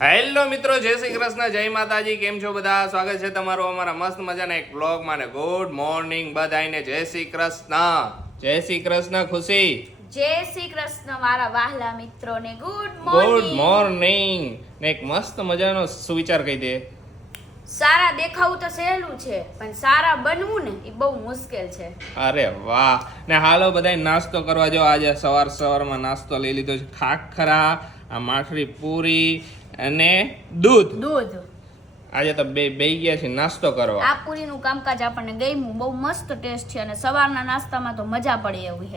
Hello મિત્રો, જય શ્રી કૃષ્ણ, જય માતાજી. કેમ છો બધા? સ્વાગત છે તમારું અમારા મસ્ત મજાના એક બ્લોગમાં. ને ગુડ મોર્નિંગ બધાને. જય શ્રી કૃષ્ણ. જય શ્રી કૃષ્ણ ખુશી. જય શ્રી કૃષ્ણ મારા વહાલા મિત્રોને ગુડ ગુડ મોર્નિંગ. ને એક મસ્ત મજાનો સુવિચાર કહી દે. સારા દેખાવું તો સહેલું છે, પણ સારા બનવું ને એ બહુ મુશ્કેલ છે. અરે વાહ. ને હાલો બધા નાસ્તો કરવા જાઓ. આજે સવારમાં નાસ્તો લઈ લીધો છે. ખાખરા, આ માઠરી પૂરી અને દૂધ. આજે તો બે ગયા છે નાસ્તો કરવા. આ પૂરીનું કામકાજ આપણને ગમ્યું, બહુ મસ્ત ટેસ્ટ છે અને સવારના નાસ્તામાં તો મજા પડે એવું છે.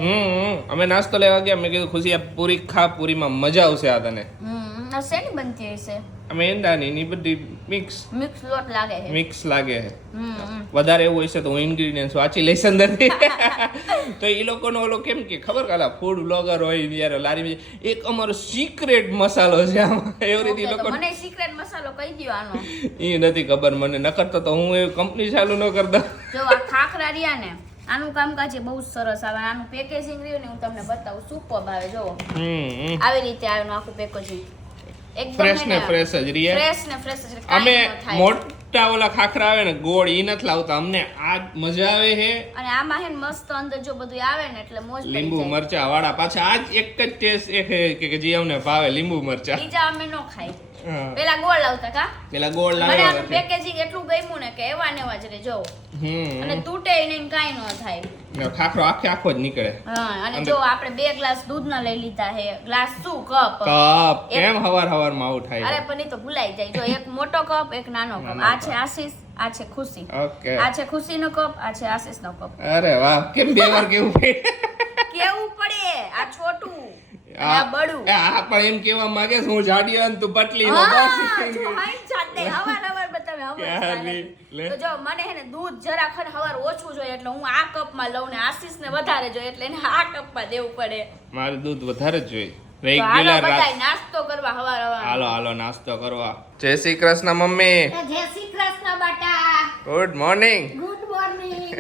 અમે નાસ્તો લેવા ગયા, મેં કીધું ખુશી આ પૂરી ખા, પૂરીમાં મજા આવશે આ તને. શેની બનતી હશે? અમે એંડાની ની બધી મિક્સ લોટ લાગે છે. મિક્સ લાગે છે. વધારે એવું હશે તો હું ઇન્ગ્રેડિયન્ટ્સ વાંચી લઈશ અંદરથી. તો એ લોકોનો ઓલો કેમ કે ખબર કાલા ફૂડ બ્લોગર હોય જ્યારે લારી એક અમારો સિક્રેટ મસાલો છે આમાં, એવી રીતે લોકો મને સિક્રેટ મસાલો કહી દયો આનો. એ નથી ખબર મને, નકરતો તો હું એ કંપની ચાલુ ન કરતા. જો આ ખાખરા રહ્યા ને, આનું કામકાજ બહુ સરસ આવે. આનું પેકેજિંગ રહ્યું ને હું તમને બતાવું, સુપર આવે. જો આવી રીતે આનું આખું પેકેજિંગ ફ્રેશ ને ફ્રેશ જ રીએ. ફ્રેશ ને ફ્રેશ જ. અમે મોટા ઓલા ખાખરા આવે ને ગોળ ઈ નથી લાવતા, અમને આ મજા આવે છે. અને આમાં હે મસ્ત અંદર જો બધું આવે ને એટલે મોજ પડી જાય. લીંબુ મરચા વાળા પાછા આજ એક જ ટેસ્ટ એ કે જે અમને ભાવે લીંબુ મરચા. બીજા અમે નો ખાઈ. પેલા ગોળ લાવતા કા? પેલા ગોળ મને લાવ્યા આનું પેકેજિંગ એટલું ગમ્યું ને કે એવા ને એવા જ રે. જો અને તૂટે નહીં, કાઈ ન થાય. ખાખરો આખો જ નીકળે. હા. અને જો આપણે 2 ગ્લાસ દૂધના લઈ લીધા છે. ગ્લાસ શું? કપ. કેમ હવારમાં આવું થાય? અરે પણ ઈ તો ભૂલાઈ જાય. જો એક મોટો કપ, એક નાનો કપ. આ છે આશીષ, આ છે ખુશી. ઓકે. આ છે ખુશીનો કપ, આ છે આશીષનો કપ. અરે વાહ, કેમ બે વાર કેવું પડે? કેવું પડે? આ છોટું અને આ બડું. આ પણ એમ કેવા માંગે છે હું જાડી અને તું પતલી હો. જો હાઈ જાતે હવાર બતાવે હવાર. તો જો મને હે ને દૂધ જરા ખર હવાર ઓછું જોઈએ એટલે હું આ કપમાં લઉં ને આશીષને વધારે જોઈએ એટલે એને આ કપમાં દેવું પડે. મારે દૂધ વધારે જ જોઈએ. રેગ્યુલર બધાય નાસ્તો કરવા હવાર. હાલો નાસ્તો કરવા. જય શ્રી કૃષ્ણ મમ્મી. જય શ્રી કૃષ્ણ બેટા. Good morning. Good morning.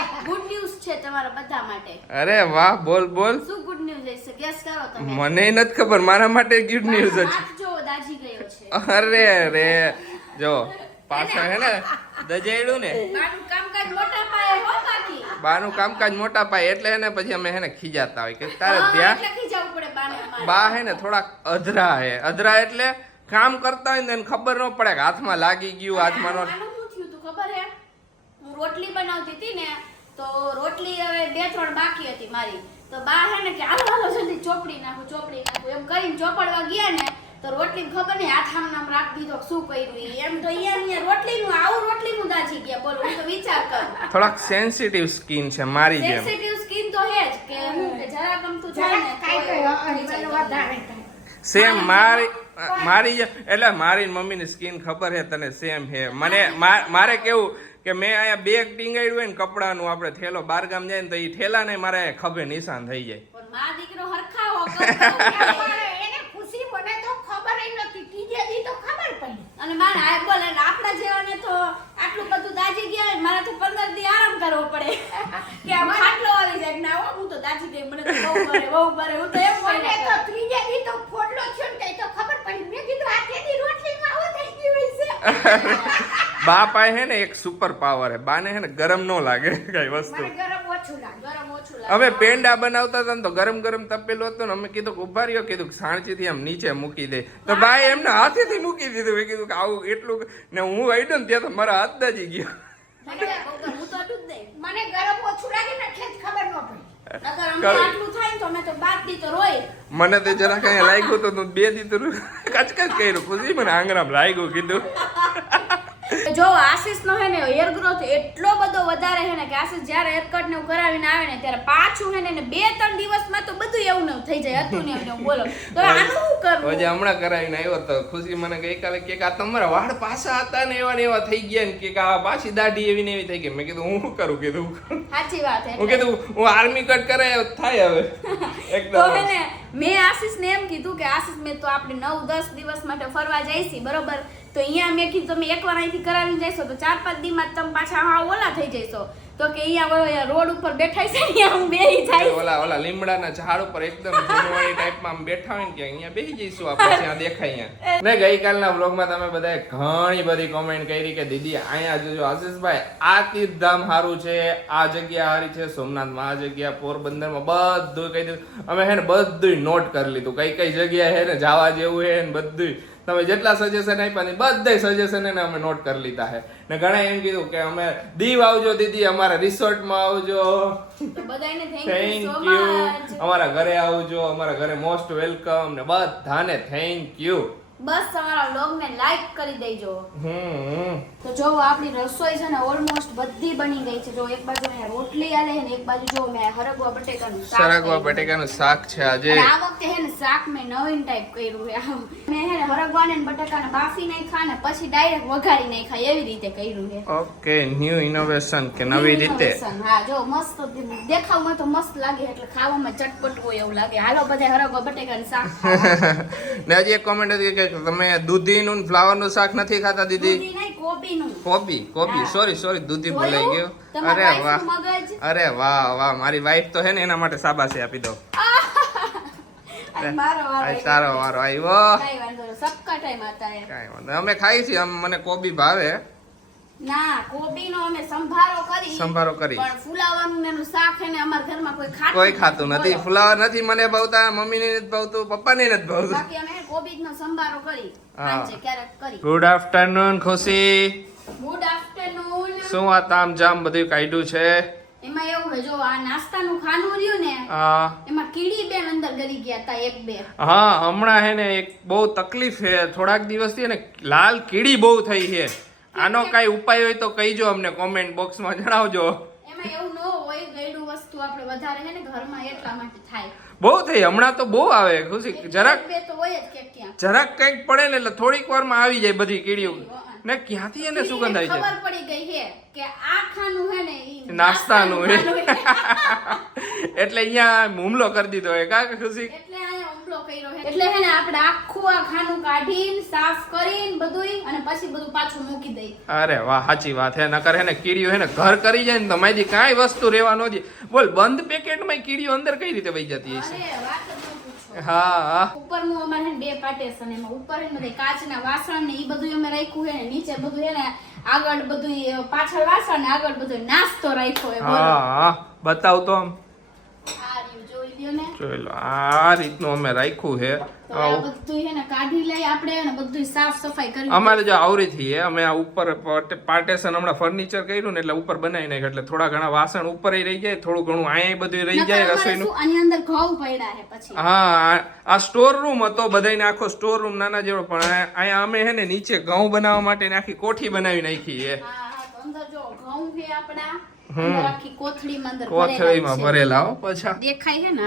એક ગુડ ન્યૂઝ છે તમારા બધા માટે. અરે વાહ, બોલ. શું ગુડ ન્યૂઝ હશે? ગેસ કરો તમે. મને નથી ખબર, મારા માટે ગુડ ન્યૂઝ જ. હાથ જો દાજી ગયો છે. અરે રે, જો પાછા હે ને દજેડું ને. બાનું કામકાજ મોટા પાયે હો બાકી. બાનું કામકાજ મોટા પાયે એટલે હે ને પછી અમે હે ને ખીજાતા હોય કે તારે ત્યાં એટલે ખીજાવું પડે બાને. બા હે ને થોડાક અધરા એટલે કામ કરતા હોય ને એને ખબર ન પડે કે હાથમાં લાગી ગયું, હાથમાં નો. આનું શું થયું તું ખબર હે? હું રોટલી બનાવતી હતી ને તો રોટલી હવે 2-3 બાકી હતી મારી. તો બા હે ને કે હાલો જલ્દી ચોપડી નાખું એમ કરીને ચોપડવા ગયા ને તો રોટલી ખબર નહીં હાથ આમ રાખી દીધો, શું કર્યું એમ. તો અહીંયા રોટલીનું દાજી ગયા. બોલો, હું તો વિચાર કરું. થોડાક સેન્સિટિવ સ્કિન છે મારી જેમ. સેન્સિટિવ સ્કિન તો હે જ કે હું કે જરા ગમતું જાય ને સેમ મારી એટલે મારી મમ્મીની સ્કિન ખબર છે તને, સેમ છે. મારે કેવું કે મેં અહીંયા બેગ ટીંગાડ્યું હોય ને કપડાનું, આપણે થેલો બારગામ જાય ને તો એ થેલા ને મારે ખભે નિશાન થઈ જાય. પણ મા દીકરો હરખા એને ખુશી મને તો ખબર ય નથી, ત્રીજે દી તો ખબર પડી. અને મારે આ બોલ આપણા જેવાને તો આટલું બધું દાજી ગયા હોય, મારે તો 15 દી આરામ કરવો પડે કે આમ ખાટલો આવી જાય ના હો હું તો દાજી ગઈ, મને તો બહુ બરે હું તો એમ મને બોલે તો ત્રીજે દી તો ફોડલો થયો ને તો ખબર પડી. મેં કીધું આ કેદી રોટલીમાં આવો થઈ ગયું છે. બા પાસે હે ને એક સુપર પાવર હે, બાને હે ને ગરમ ન લાગે કઈ વસ્તુ. મને ગરમ ઓછું લાગે. અમે પેંડા બનાવતા હતા ને તો ગરમ તપેલું હતું ને અમે કીધું કે ઉભા રહ્યો, કીધું સાણચીથી આમ નીચે મૂકી દે તો બાએ એમને હાથેથી મૂકી દીધું. મેં કીધું કે આવું એટલું ને હું આડ્યો ને ત્યાં તો મારા હાથ દાજી ગયો. હું તો અડું જ નહીં. મને ગરમ ઓછું લાગે ને એટલે જ ખબર ન પડી. નકર અમને આટલું થાય ને તો અમે તો બાદ દી તો રોય. મને તો જરા કઈ લાગ્યું તો 2 દી તો કચકચ કર્યું. ખુશી મને આંગણામાં લાગ્યું કીધું. જો આશીષ નો હે ને હેર ગ્રોથ એટલો બધો વધારે હે ને કે આશીષ જ્યારે હેર કટ ને કરાવીને આવે ને ત્યારે પાછું હે ને 2-3 દિવસમાં તો બધું એવું ને થઈ જાય. હતું ને એવું બોલો તો આનું શું કરવું? હજી હમણાં કરાવીને આવ્યો તો ખુશી મને ગઈકાલે કે આ તમારા વાળ પાછા હતા ને એવા થઈ ગયા ને કે આ પાછી દાઢી એવી ને એવી થઈ ગઈ. મેં કીધું હું શું કરું? કીધું સાચી વાત હે. હું કીધું હું આર્મી કટ કરાય થાય હવે એકદમ. તો હે ને મેં આશીષને એમ કીધું કે આશીષ મેં તો આપણે 9-10 દિવસ માટે ફરવા જઈશી બરોબર. તો અહીંયા મેં કીધું તમે એકવાર અહીંથી કરાવીને જઈશો તો 4-5 દીમાં તમે પાછા ઓલા થઈ જઈશો. તો કે અહીંયા રોડ ઉપર બેઠા છે અહીંયા હું બેહી જાય ઓલા લીમડાના ઝાડ ઉપર એકદમ જૂનવાણી ટાઈપમાં આમ બેઠા હોય ને કે અહીંયા બેસી જઈશું આપણે ત્યાં દેખાય અહીંયા. ને ગઈકાલના વ્લોગમાં તમે બધાએ ઘણી બધી કોમેન્ટ કરી કે દીદી અહીંયા જોજો આશીષભાઈ આ તીર્થધામ સારું છે, આ જગ્યા સારી છે, સોમનાથમાં આ જગ્યા, પોરબંદરમાં બધું કહી દીધું. અમે હે ને બધું નોટ કરી લીધું કઈ જગ્યા હે ને જવા જેવું હે ને બધું. તમે જેટલા સજેશન આપ્યા ને બધા સજેશન એને અમે નોટ કરી લીધા છે. ને ઘણા એમ કીધું કે અમે દીવ આવજો દીદી, અમારા રિસોર્ટમાં આવજો, તો બધાને thank thank you so you, much. અમારા ઘરે આવજો, અમારા ઘરે મોસ્ટ વેલકમ ને બધાને થેન્ક યુ. બસ તમારા વ્લોગને લાઈક કરી દેજો. હમ તો જો આપણી રસોઈ છે ને ઓલમોસ્ટ બધી બની ગઈ છે. જો એક બાજુ મેં રોટલી આલે ને એક બાજુ જો મેં હરગવા બટેકાનું શાક સરગવા કર્યું. બટેકાનું શાક છે આજે. અને આ વખતે હે ને શાક મેં નવીન ટાઈપ કર્યું છે. મેં હે ને હરગવાને ને બટાકાને બાફી નાખ્યા ને પછી ડાયરેક્ટ વઘારી નાખ્યા એવી રીતે કર્યું છે. ઓકે, ન્યુ ઇનોવેશન કે નવી રીતે. હા જો મસ્ત દેખાવમાં તો મસ્ત લાગે એટલે ખાવામાં ચટપટ હોય એવું લાગે. હાલો બધા હરગવા બટેકાનું શાક ખાવા. ને હજી એક કોમેન્ટ હતી કે તમે દૂધીનું ફ્લાવરનું શાક નથી ખાતા દીદી? દૂધી નહીં, કોબીનું. કોબી હા. સોરી દૂધી ભૂલાઈ ગયો. તમારા અરે વાહ, વાઈફનું મગજ. અરે વાહ, મારી વાઈફ તો હે ને એના માટે શાબાશી આપી દો. અને મારો વારો આજ આવ્યો. તારો વારો આવ્યો. કાંઈ વાંધો નહીં, સબકા ટાઈમ આતા હે. કાંઈ વાંધો નહીં. અમે ખાઈ છીએ, મને કોબી ભાવે. ના, કોબીનો અમે સંભારો કરી. સંભારો કરી. પણ ફુલાવાનું ને એનું શાક હે ને અમારા ઘરમાં કોઈ ખાતું નથી. બોલો. ફુલાવર નથી મને ભાવતા, મમ્મીને નથી ભાવતું, પપ્પાને નથી ભાવતું. બાકી અમે કોબીનો સંભારો કરી. હા. સાંજે ક્યારેક કરી. ગુડ આફ્ટરનૂન ખુશી. Good afternoon. શું આ તામ જામ બધું કાઢ્યું છે? એમાં એવું છે જો આ નાસ્તાનું ખાનું રહ્યું ને હા એમાં કીડી બેન અંદર ગરી ગયા હતા એક બે. હા, હમણાં હે ને એક બહુ તકલીફ છે, થોડાક દિવસથી ને લાલ કીડી બહુ થઈ છે. આનો કઈ ઉપાય હોય તો કહીજો અમને, કોમેન્ટ બોક્સમાં જણાવજો. એમાં એવું ન હોય ગયડું વસ્તુ આપણે વધારે હે ને ઘરમાં એટલા માટે થાય. બહુ થઈ, હમણાં તો બહુ આવે ખુશી. જરાક એક બે તો હોય જ ક્યાંક ક્યાંક. જરાક કંઈક પડે ને એટલે થોડીક વારમાં આવી જાય બધી કીડીઓ. ને ક્યાંથી એને સુગંધ આવી ખબર જાય? પડી ગઈ છે કે આ ખાનું હે ને ઈ નાસ્તાનું હે. ખાનું એટલે અહીંયા હુમલો કરી દીધો હે કા ખુશી? એટલે અહીંયા હુમલો કર્યો છે. એટલે હે ને આપણે આખું આ ખાનું કાઢીને સાફ કરીને બધુંય અને પછી બધું પાછું મૂકી દઈ. અરે વાહ, સાચી વાત હે. નકર હે ને કીડીઓ હે ને ઘર કરી જાય ને તો મારી કાંઈ વસ્તુ રહેવા ન દે. બોલ, બંધ પેકેટમાં કીડીઓ અંદર કઈ રીતે વહી જતી હશે? અરે વાત જ ન પૂછો. હા. ઉપરનું અમારે હે ને બે પાર્ટેશન એમાં ઉપર હે ને બધા કાચના વાસણ ને ઈ બધું અમે રાખ્યું હે ને નીચે બધું હે ને આગળ બધું પાછળ વાસણ ને આગળ બધું નાસ્તો રાખ્યો હે. બોલો. હા, બતાવ તો આમ. આ રહ્યું જોઈ લ્યો ને. જોઈ લો, આ રીતનું અમે રાખ્યું છે. તો આ બધું હે ને કાઢી લઈ આપણે અને બધું સાફ સફાઈ કરી. અમારે જો આવરીથી હે, અમે આ ઉપર પાર્ટેશન હમણાં ફર્નિચર કર્યું ને એટલે ઉપર બનાવી નાખ્યું, એટલે થોડા ઘણા વાસણ ઉપર રહી જાય, થોડું ઘણું અહીંયા બધું રહી જાય રસોઈનું. આની અંદર ઘઉં પડ્યા છે પછી. હા, આ સ્ટોર રૂમ હતો બધાયને, આખો સ્ટોર રૂમ નાના જેવો, પણ અહીંયા અમે હે ને નીચે ઘઉં બનાવવા માટે આખી કોઠી બનાવી નાખી છે. હા હા, તો અંદર જો ઘઉં છે આપણા અંદર આખી કોથળીમાં અંદર કોથળીમાં ભરેલા હો. પાછા દેખાય છે ને.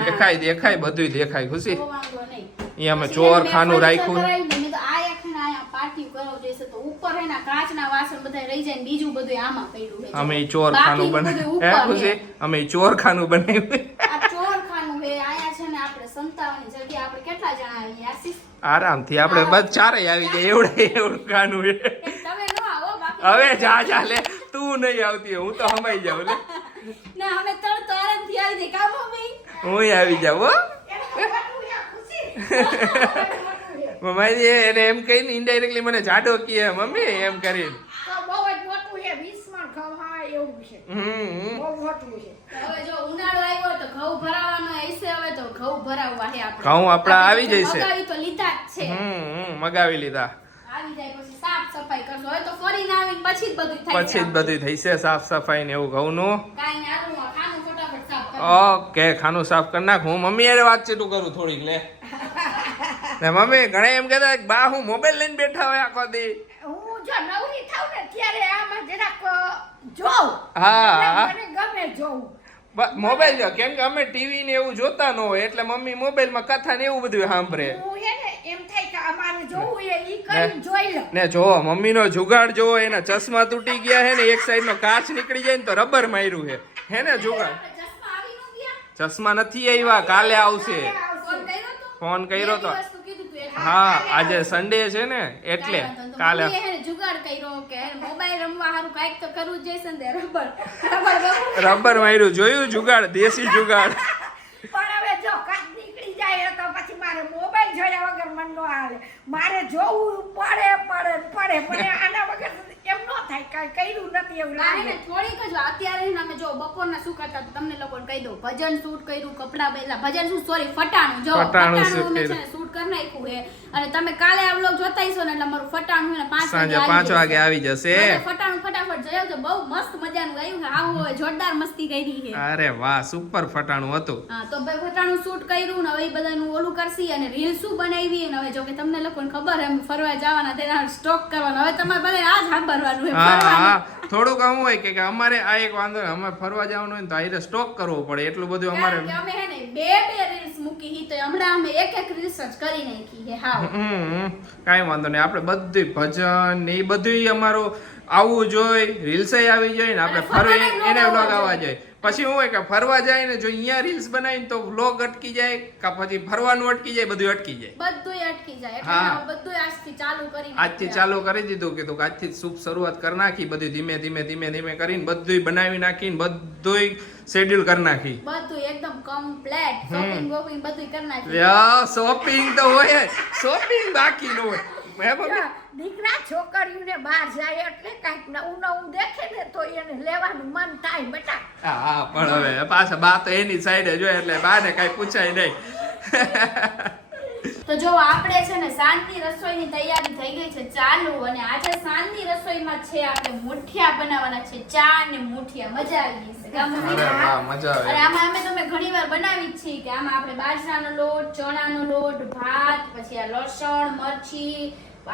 દેખાય બધું દેખાય ખુશી. તો વાંધો નહીં. અહીંયા અમે પછી ચોર મેં ખાનું furniture રાખ્યું. કરાવ્યું ને, મેં તો આ એક ને આયા પાર્ટી કરાવ જઈશે તો ઉપર હે ને કાચના વાસણ બધા રહી જાય ને બીજું બધું આમાં પડ્યું છે. અમે ચોર ખાનું બાકીનું બધું બનાવ્યું. હે ઉપર ખુશી? છે. અમે ચોર ખાનું બનાવ્યું. આ ચોર ખાનું છે. આયા છે ને આપણે સંતાવાની જગ્યા આપણે કેટલા જણા આવીએ આશીષ? આરામથી આપણે બસ ચારેય આવી જાય એવું ખાનું છે. તમે ન આવો બાકી. હવે જા લે, તું નહીં આવતી, હું તો હમાઈ જાઉં લે. ના અમે તરત આરામથી આવી જઈએ કામ મમ્મી. હું આવી જાઉં હો. મમ્મી એને એમ કહીને ઇનડાયરેક્ટલી મને જાડો કહે મમ્મી એમ કરીને. બહુ જ મોટું છે 20 માં ઘઉં હા એવું છે બહુ મોટું છે. હવે જો ઉનાળો આવ્યો તો ઘઉં ભરાવાનો હશે. હવે તો ઘઉં ભરાવવા છે આપણે. ઘઉં આપણા આવી જશે. મગાવી તો લીધા જ છે. મગાવી લીધા. આવી જાય પછી સાફ સફાઈ કરશો. હવે તો ફરીને આવીને પછી જ બધું થાય. પછી જ બધું થઈ છે સાફ સફાઈ ને એવું ઘઉંનું. કાઈ ના આવું ખાનું ફટાફટ સાફ કરી. ઓકે, ખાનું સાફ કરી નાખ. હું મમ્મી હારે વાતચીતું કરું થોડીક લે. ને મમ્મી ઘણા એમ કહેતા કે બા હું મોબાઈલ લઈને બેઠા હોય આખો દી. હું જો નવરી થાઉં ને ત્યારે આમાં જરાક જોઉં. હા. મને ગમે જોઉં. મોબાઈલ જો, કેમ કે અમે ટીવી ને એવું જોતા ન હોય એટલે મમ્મી મોબાઈલમાં કથા ને એવું બધું સાંભળે. હું હે ને એમ થાય કે અમારે જોવું એ ઈ કરીને જોઈ લો. ને જો મમ્મીનો જુગાડ જો, એના ચશ્મા તૂટી ગયા હે ને એક સાઈડનો કાચ નીકળી જાય ને તો રબર માર્યું હે ને જુગાડ. આપણે ચશ્મા આવી ન ગયા. ચશ્મા નથી આવ્યા, કાલે આવશે. ફોન કર્યો તો? ફોન કર્યો તો. બે દિવસ તો કીધું તું હા આજે સન્ડે છે ને એટલે કાલે મમ્મીએ હે ને જુગાડ કર્યો કે મોબાઈલ રમવા હારું કાંઈક તો કરવું જ જોઈશે ને રબર રબર માર્યું જોયું જુગાડ દેશી જુગાડ પણ હવે જો કાંઈક નીકળી જાય તો પછી મારે મોબાઈલ જોયા વગર મન ન હાલે. મારે જોવું પડે પણ આના વગર એમ ન થાય, કાંઈ કર્યું નથી એવું ના હે લાગે. ને થોડીક જ અત્યારે હે ને અમે જો બપોરના શું કરતા હતા તમને લોકોને કહી દઉં. ભજન શૂટ કર્યું, કપડા બદલા, ભજન શૂટ સોરી ફટાણું જો ફટાણું ફટાણું shoot અમે છે કર્યું. ને શૂટ કરી નાખ્યું હે અને તમે કાલે આ vlog જોતા હશો ને એટલે અમારું ફટાણું હે ને 5 સાંજે 5 વાગે આવી જશે. એટલે ફટાણું ફટાફટ જઈ આવજો. બહુ મસ્ત મજાનું ગાયું છે. આવું હવે જોરદાર મસ્તી કરી છે. અરે વાહ સુપર ફટાણું હતું. હા તો ભાઈ ફટાણું શૂટ કર્યું ને હવે ઈ બધાનું ઓલું કરશી અને રીલ શું બનાવી અને હવે જો કે તમને લોકોને ખબર એમ ફરવા જવાના તેના સ્ટોક કરવાનો હવે તમારે બધા આ જ સાંભળવાનું હે હા ફરવાનું. હા થોડુંક આવું હોય કે અમારે આ એક વાંધો નહીં, અમારે ફરવા જવાનું હોય ને તો આઈને સ્ટોક કરવો પડે એટલું બધું અમારે. કારણ કે અમે હે ને બે રીલ્સ મૂકી હી તો હમણાં અમે એક રીલ્સ જ કરી નાખી છે હાવ. કાંઈ વાંધો નહીં આપણે બધું ભજન ને એ બધું અમારું આવવું જોઈએ, રીલ્સ આવી જોઈએ ને આપણે અને ફરવા ફરવાના એને vlog વ્લોગ આવવા આવવા જોઈએ. પછી શું હોય કે ફરવા જાય ને જો અહીંયા રીલ્સ બનાવીને તો વ્લોગ અટકી જાય કા પછી ફરવાનું અટકી જાય, બધું અટકી જાય. બધુંય અટકી જાય એટલે હા. હવે બધુંય આજથી ચાલુ કરી આજથી ચાલુ કરી દીધું કીધું કે આજથી શુભ શરૂઆત કરી નાખી, બધું ધીમે ધીમે કરીને બધુંય બનાવી નાખીને બધુંય શેડ્યુલ કરી નાખી. બધું એકદમ કમ્પ્લીટ શોપિંગ વોપિંગ બધુંય કરી નાખ્યું. શોપિંગ તો હોય, શોપિંગ બાકી ન હોય. હે મમ્મી? જો દીકરા છોકરીઓને બહાર જાય એટલે કાંઈક નવું દેખે ને તો એને લેવાનું મન થાય બેટા. હા પણ હવે પાછા બા તો એની સાઈડે જોઈએ એટલે બાને કઈ પૂછાય નહીં. તો જો આપણે છે ને સાંજની રસોઈની તૈયારી થઈ ગઈ છે ચાલુ અને આજે સાંજની રસોઈમાં છે આપણે મુઠિયા બનાવવાના છે. ચા અને મુઠિયા મજા આવી ગઈ છે કાં મમ્મી? અરે વાહ મજા આવે. અને આમાં અમે તમે ઘણીવાર બનાવી જ છીએ કે આમાં આપણે બાજરાનો લોટ, ચણાનો લોટ, ભાત, પછી આ લસણ, મરચી,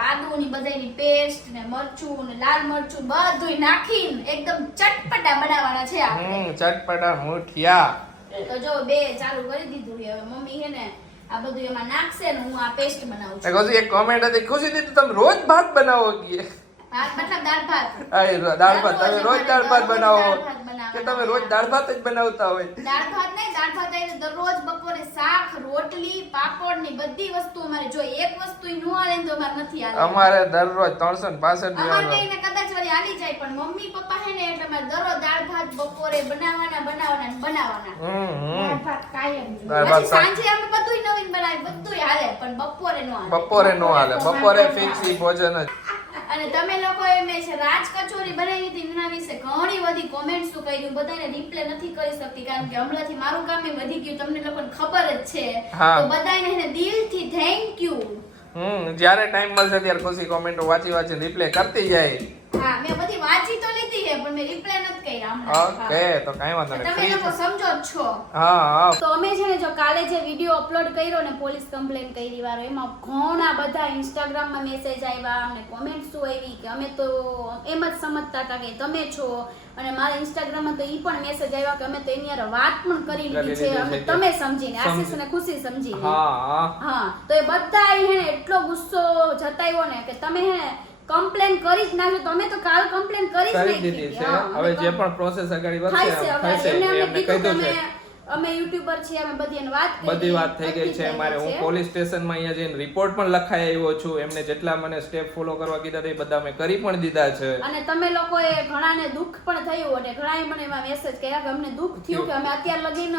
આદુની બધાની પેસ્ટ ને મરચું ને લાલ મરચું બધુંય નાખીને એકદમ ચટપટા બનાવવાના છે આપણે. ચટપટા મુઠિયા. તો જો બે ચાલુ કરી દીધું છે. હવે મમ્મી છે ને આ બધું એમાં નાખશે ને હું આ પેસ્ટ બનાવું છું. કહું એક કોમેન્ટ હતી ખુશી દીદી તમે રોજ ભાત બનાવો કે ભાત મતલબ દાળ ભાત. દાળ ભાત તમે રોજ દાળ ભાત બનાવો દાળ ભાત બનાવવાના. કે તમે રોજ દાળ ભાત જ બનાવતા હોય? દાળ ભાત નહીં, દાળ ભાત એટલે દરરોજ બપોરે શાક, રોટલી, પાપડ ની બધી વસ્તુ અમારે જોઈએ. એક વસ્તુ ઈ નો હાલે ને તો અમારે નથી હાલે. અમારે દરરોજ 365 અમારે દિવસ કઈને કદાચ વળી હાલી જાય પણ મમ્મી પપ્પા હે ને એટલે અમારે દરરોજ દાળ ભાત બપોરે બનાવવાના ને બનાવવાના. દાળ ભાત કાયમ જોઈએ. દાળ ભાત પછી સાંજે અમે બધુંય નવીન બનાવી બધુંય હાલે પણ બપોરે નો હાલે. બપોરે નો હાલે, બપોરે ફિક્સ ઈ ભોજન જ. અને તમે લોકોએ મેં છે રાજ કચોરી બનાવી હતી એના વિશે ઘણી બધી કોમેન્ટ્સ કર્યું. બધાને રિપ્લે નથી કરી શકતી કારણ કે હમણાંથી મારું કામ એ વધી ગયું, તમને લોકોને ખબર જ છે. હા. તો બધાને એને દિલથી થેન્ક યુ. જ્યારે ટાઈમ મળશે ત્યારે ખુશી કોમેન્ટો વાંચી રિપ્લે કરતી જાય. હા મેં બધી વાંચી તો લીધી છે પણ મેં રિપ્લે નથી કર્યા હમણાં. ઓકે તો કાંઈ વાંધો નહીં, તમે ફ્રી લોકો સમજો જ છો. હા તો અમે છે ને જો કાલે જે વિડીયો અપલોડ કર્યો ને પોલીસ કમ્પ્લેન કરી વાળો એમાં ઘણા બધા ઇન્સ્ટાગ્રામમાં મેસેજ આવ્યા અને કોમેન્ટ્સ આવી કે અમે તો એમ જ સમજતા હતા કે તમે છો અને મારા ઇન્સ્ટાગ્રામમાં તો ઈ પણ મેસેજ આવ્યા કે અમે તો એની હારે વાત પણ કરી લીધી છે અમે તમે સમજીને આશીષ અને ખુશી સમજીને. હા તો એ બધા હે એટલો ગુસ્સો જતાવ્યો ને કે તમે હે કમ્પ્લેન કરી જ નાખ્યો. તમે તો કાલ કમ્પ્લેન કરી જ નાખી દીધી હતી. છે. હા, હવે અમે જે પણ પ્રોસેસ આગળ થાય છે વધશે હવે એને અમે એમને કીધું કહી કે દઉં છે. અમે યુટ્યુબર છીએ અમે બધી એને વાત કરી બધી વાત થઈ ગઈ બધી છે મારે. હું છે. પોલીસ સ્ટેશનમાં અહીંયા જઈને રિપોર્ટ પણ લખાઈ આવ્યો છું. એમને જેટલા મને સ્ટેપ ફોલો કરવા કીધા હતા એ બધા મેં કરી પણ દીધા છે. અને તમે લોકોએ ઘણાને દુઃખ પણ થયું અને ઘણાએ મને એમાં મેસેજ કર્યા કે અમને દુઃખ થયું કે અમે અત્યાર લગીન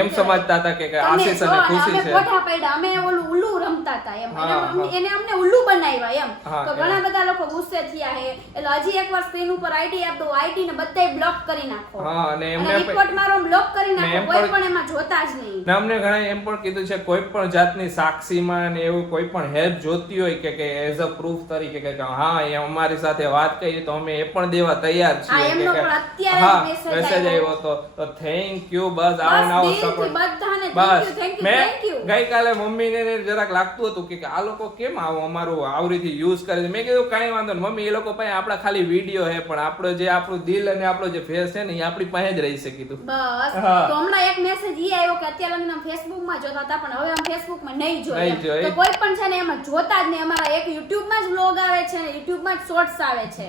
એમ સમજતા હતા કે આશીષ અને ખુશી અમે છે. પોઠા પડ્યા અમે ઓલું ઉલ્લુ રમતા હતા એમ હા, એને અમને ઉલ્લુ બનાવ્યા એમ. હા, તો ઘણા બધા લોકો ગુસ્સે થયા છે એટલે હજી એકવાર સ્ક્રીન ઉપર આઈડી આપ દો, આઈડી ને બધાય બ્લોક કરી નાખો હા અને અને એમને રિપોર્ટ મારો બ્લોક કરી ને નાખો, એમ કોઈ પણ- પણ એમાં જોતા જ નહીં. ને અમને ઘણા એમ પણ કીધું છે કોઈ પણ જાતની સાક્ષીમાં ને એવું કોઈ પણ હેલ્પ જોતી હોય કે એઝ અ પ્રૂફ તરીકે કે હા એ અમારી સાથે વાત કરી તો અમે એ પણ દેવા તૈયાર હા, છીએ એમનો કે પણ અત્યારે હા message મેસેજ આવ્યો. આવ્યો તો થેન્ક યુ. બસ આવો બસ નવો દિલથી સપોર્ટ. બધાને બસ thank you, મેં thank you. ગઈકાલે મમ્મીને ને જરાક લાગતું હતું કે આ લોકો કેમ આવું અમારું આવરીથી યુઝ કરે છે. મેં કીધું કાંઈ વાંધો નહીં મમ્મી, એ લોકો પાસે આપણા ખાલી વિડીયો હે પણ આપણો જે આપણું દિલ અને આપણો જે ફેસ છે ને એ આપણી પાસે જ રહી છે કીધું. બસ હા. તો હમણાં એક મેસેજ ઈ આવ્યો કે અત્યારે અમે ફેસબુક માં જોતા હતા પણ હવે અમે ફેસબુક માં નહીં જોઈએ. નહીં જોઈએ. તો કોઈ પણ છે ને એમાં જોતા જ નહીં. અમારા એક યુટ્યુબ માં જ વ્લોગ વ્લોગ આવે છે ને યુટ્યુબમાં શોર્ટ્સ આવે છે.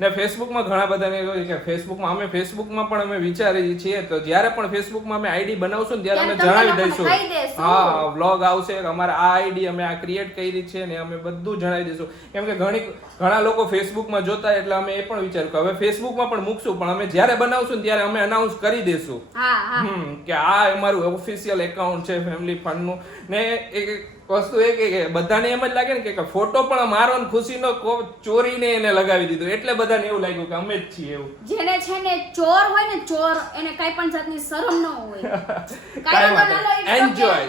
ને ફેસબુકમાં ઘણા બધાને એવું હોય કે ફેસબુકમાં પણ અમે વિચારીએ છીએ તો જ્યારે પણ ફેસબુકમાં અમે આઈડી બનાવશું ને ત્યારે અમે ત્યારે જણાવી તમને દઈશું. કહી દેશું. હા, વ્લોગ આવશે કે અમારા આ આઈડી અમે આ ક્રિએટ કરી છે ને અમે બધું જણાવી દઈશું. કેમ કે ઘણા લોકો ફેસબુકમાં જોતા એટલે અમે એ પણ વિચાર્યું કે હવે ફેસબુકમાં પણ મૂકશું પણ અમે જ્યારે બનાવશું ને ત્યારે અમે અનાઉન્સ કરી દઈશું. હા કે આ અમારું ઓફિશિયલ એકાઉન્ટ છે ફેમિલી ફંડનું. ને એક વસ્તુ એ કે બધાને એમ જ લાગે ને કે ફોટો પણ મારો ને ખુશીનો ચોરીને એને લગાવી દીધો એટલે બધાને એવું લાગ્યું કે અમે જ છીએ એવું. જેને છે ને ચોર હોય ને ચોર એને કઈ પણ જાતની શરમ ન હોય. કાંઈ વાંધો નહીં. Enjoy.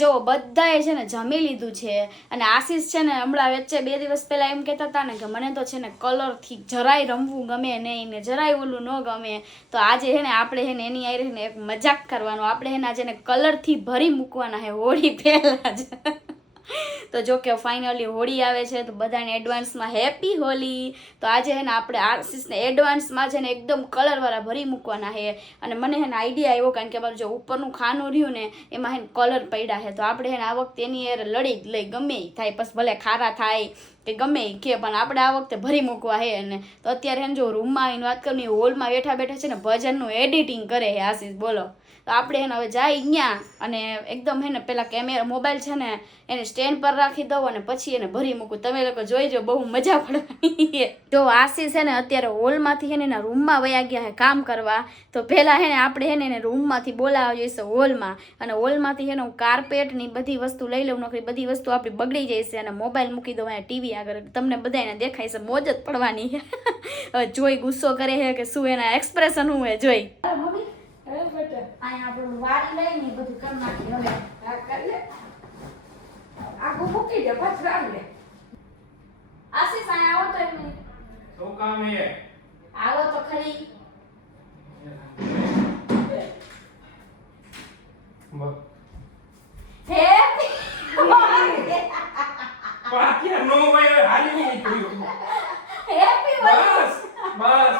જો બધાએ છે ને જમી લીધું છે અને આશીષ છે ને હમણાં વચ્ચે 2 દિવસ પહેલા એમ કહેતા હતા ને કે મને તો છે ને કલર થી જરાય રમવું ગમે નહીં ને જરાય ઓલું ન ગમે. તો આજે છે ને આપણે છે ને એની આઈ ને એક મજાક કરવાનો, આપણે છે ને આજે કલર થી ભરી મૂકવાના છે હોળી પહેલા જ. તો જો કે ફાઇનલી હોળી આવે છે તો બધાને એડવાન્સમાં હેપી હોલી. તો આજે છે ને આપણે આશીષને એડવાન્સમાં છે ને એકદમ કલરવાળા ભરી મૂકવાના છે. અને મને છે ને આઈડિયા આવ્યો કારણ કે મારું જે ઉપરનું ખાનું રહ્યું ને એમાં છે ને કલર પડ્યા છે તો આપણે છે ને આ વખતે એની યાર લડી જ લઈ ગમે એ થાય પછી ભલે ખારા થાય કે ગમે એ કે પણ આપણે આ વખતે ભરી મૂકવા છે. અને તો અત્યારે છે ને જો રૂમમાં આવીને વાત કરું ને હોલમાં બેઠા બેઠા છે ને ભજનનું એડિટિંગ કરે છે આશીષ. બોલો તો આપણે એને હવે જાય અહીંયા અને એકદમ હે ને પેલા કેમેરા મોબાઈલ છે ને એને સ્ટેન્ડ પર રાખી દઉં અને પછી એને ભરી મૂકું. તમે લોકો જોઈજો, બહુ મજા પડવાની. જો આશીષ છે ને અત્યારે હોલમાંથી છે ને એના રૂમમાં વયા ગયા છે કામ કરવા. તો પહેલાં છે ને આપણે છે ને એને રૂમમાંથી બોલાવવા જઈશે હોલમાં અને હોલમાંથી છે ને હું કાર્પેટની બધી વસ્તુ લઈ લઉં. નોકરી બધી વસ્તુ આપણી બગડી જશે અને મોબાઈલ મૂકી દઉં અહીંયા ટીવી આગળ. તમને બધાને દેખાય છે, મોજ જ પડવાની. હવે જોઈ ગુસ્સો કરે છે કે શું એના એક્સપ્રેશન શું હે જોઈ. અહીંયા આપણું વાડી લઈને બધું કરી નાખી. હવે આ કર લે. આખું મૂકી દે બસ રામ લે. આશીષ અહીંયા આવો તો એક મિનિટ. શું કામ છે? આવો તો ખરી. હેપી પાટિયા નો ભાઈ હાલી નહીં થયું. હેપી બસ બસ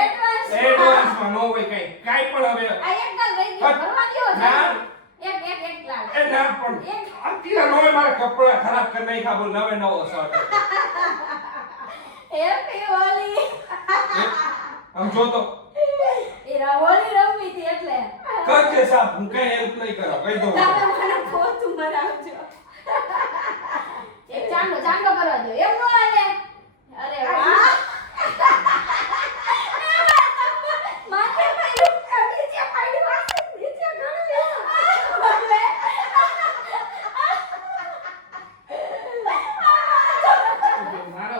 એડવાન્સ એડવાન્સમાં નો હોય કાઈ પણ હવે આ એક ગાલ રહી ગયો ભરવા દ્યો ના. એક ગાલ એ ના પણ અત્યારે નો મારા કપડા ખરાબ કરી નાખ્યા બોલ નવે નવો શર્ટ. હેપી હોલી. આમ જો તો એ હોલી રમવી હતી એટલે કરજે સાહેબ હું કઈ હેલ્પ નહીં કરો કહી દઉં. તમે મને પોતું મરાવજો. એક ચાંદો કરવા દો એમ નો હાલે. અરે વાહ માથે પડ્યું નીચે પડ્યું નીચે ગળ્યું.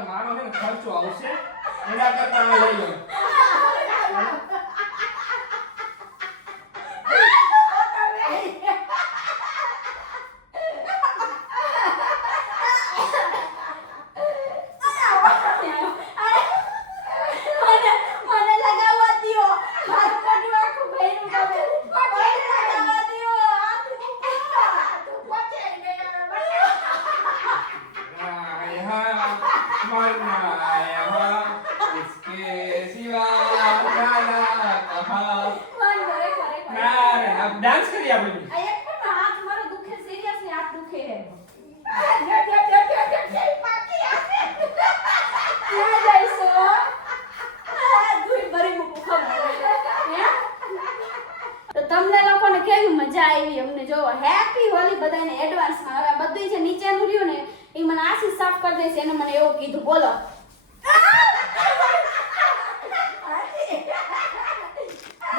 મારો છે ને ખર્ચો આવશે એના કરતા આ લઈ લો. મને લગાવવા દ્યો. મારું મોઢું આખું ભર્યું ગમે. મને લગાવવા દ્યો. તું પહોંચાઈ ગયો. यहाँ मरना यहाँ इसके सिवा जाना कहाँ. अब डांस કરીએ આપણે. આ એક પણ હાથ મારો દુખે સિરિયસલી હાથ દુખે હે. બાકી આવે. ક્યાં જઈશો? દૂધ ભરી મૂકું ખબર હે? તો તમને લોકોને કેવી મજા આવી અમને જોવો. હેપી હોલી બધાને એડવાન્સમાં. હવે આ બધું જે નીચેનું રહ્યું ને એ મને આશીષ સાફ કરી દેશે એને મને એવું કીધું. બોલો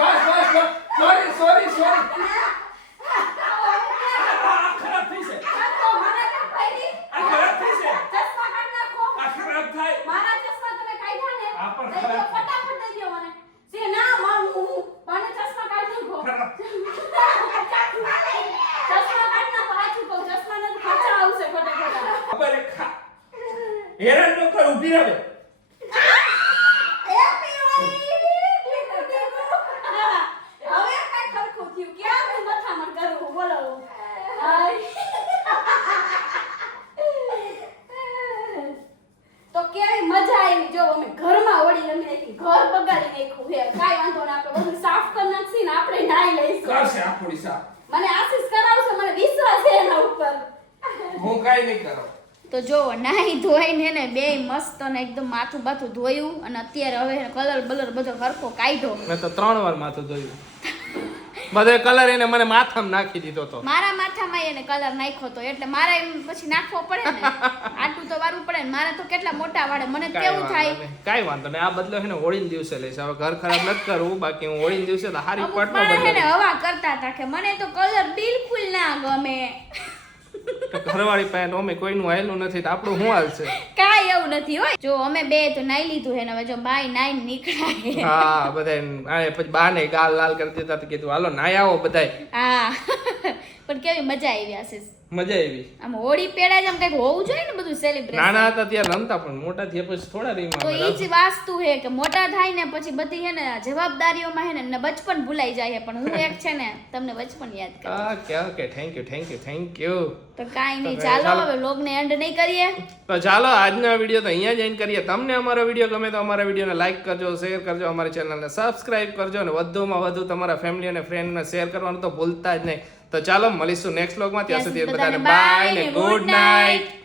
બસ સોરી ખરાબ થઈ છે. તો મને કેમ પડી? આ ખરાબ થઈ છે. ચશ્મા કાઢ નાખો. આ ખરાબ થાય. મારા ચશ્મા તમે કાઢ્યા ને આ પણ દઈ દો, ખરાબ. ફટાફટ દઈ દો મને. સે ના મને ચશ્મા કાઢ નાખો. ખરાબ. ચશ્મા કાઢ નાખો. પાછું કહું ચશ્મા નથી ખર્ચા આવશે ખોટા ખોટા. ખબર હે ખા. હેરાન ન કર ઊભી રહે. હેપી હોલી. હવે કઈ ખરખું થયું. ક્યાં હું મથામણ કરું બોલો. તો કેવી મજા આવી જો અમે ઘરમાં હોળી રમી નાખી. ઘર બગાડી નાખ્યું હે. કાઈ વાંધો ના આપણે બધું સાફ કરી નાખશી ને આપણે નાઈ લઈશું. કરશે આપણી સાથ. મને આશીષ કરાવશે. મને વિશ્વાસ છે એના ઉપર. હું કાઈ નહીં કરું. તો જો નાહી ધોઈને ને બે મસ્ત અને એકદમ માથું બાથું ધોયું અને અત્યારે હવે કલર બલર બધો હરખો કાઢ્યો. મેં તો 3 વાર માથું ધોયું. બધો કલર એને મને માથામાં નાખી દીધો તો. મારા માથામાં એને કલર નાખ્યો તો એટલે મારે એમ પછી નાખવો પડે ને. આટલું તો વારવું પડે ને. મારે તો કેટલા મોટા વાળે મને તો કેવું થાય. કાઈ વાંધો નહીં. આ બદલો છે ને હોળીના દિવસે લઈશ. હવે ઘર ખરાબ નથી કરવું. બાકી હું હોળીના દિવસે તો હારી અમુક પટનો માણસ બદલો. એને હવા કરતા હતા કે મને તો કલર બિલકુલ ના ગમે. ઘરવાળી પાસે અમે કોઈનું આયેલું નથી તો આપણું શું હાલશે? કાંઈ એવું નથી હોય. જો અમે બે તો નાઈ લીધું હે ને હવે જો બાય નાઈ નીકળાય. હા બધાય પછી બાને ગાલ લાલ કરી દીધા તો કીધું હાલો નાઈ આવો બધાય. હા પણ કેવી મજા આવી આશીષ. મજા આવી. આમ હોળી પેડા જ આમ કઈક હોવું જોઈએ ને બધું સેલિબ્રેશન. નાના હતા ત્યારે રમતા પણ મોટા થયા પછી થોડા તો રીમાં ઈ જ વાસ્તુ હે કે મોટા થાય ને પછી બધી હે ને જવાબદારીઓમાં હે ને બચપન ભૂલાઈ જાય છે. પણ હું એક છે ને તમને બચપન યાદ કરું. Okay thank you. તો કાંઈ નહીં ચાલો હવે વ્લોગને એન્ડ નહીં કરીએ. તો ચાલો આજનો વિડીયો તો અહીંયા જ એન્ડ કરીએ. તમને અમારો વિડીયો ગમે તો અમારા વિડીયોને લાઈક કરજો, શેર કરજો, અમારી ચેનલને સબસ્ક્રાઇબ કરજો અને વધુમાં વધુ તમારા ફેમિલી અને ફ્રેન્ડને શેર કરવાનું તો ભૂલતા જ નહીં. તો ચાલો મળીશું નેક્સ્ટ વ્લોગમાં. ત્યાં સુધી બધાને બાય ને ગુડ નાઇટ.